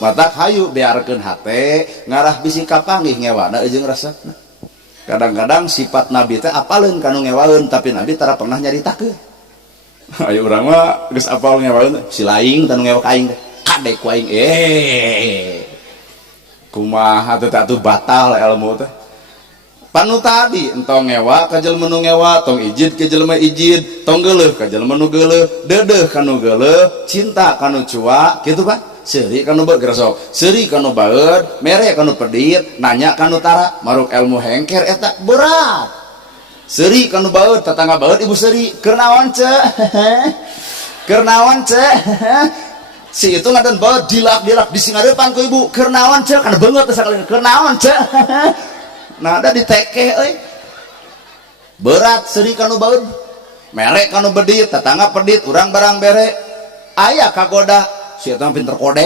matak hayu biarkeun hate ngarah bisi kapanggih ngewana jeung resepna. Kadang-kadang sifat nabi teh apaleun kanu ngewaeun tapi nabi tara pernah nyaritakeun. Ayo urang mah geus apal ngewaeun si laing tanu ngewak aing teh kadek ku aing kumaha teh atuh batal ilmu teh. Panu tadi entong ngewa ka jelema nu ngewa, tong ijid ka jelema ijid, tong geuleuh ka jelema nu geuleuh, deudeuh kanu geuleuh, cinta kanu cua, kitu Pak. Seuri kanu beug sok, seuri kanu baeud, mere kanu pedit, nanya kanu tara, maruk ilmu hengker eta berat. Seuri kanu baeud, tetangga baeud ibu seuri, keur naon ce? Keur naon ce? Si itu ngadan baeud dilak-dilak di singarepan ku ibu, keur naon ce? Kana beungeut sakali, keur naon ce? Nah ada ditekeh berat seri kanu baud merek kanu bedit tetangga pedit urang barang bere ayah kagoda si eta pinter kode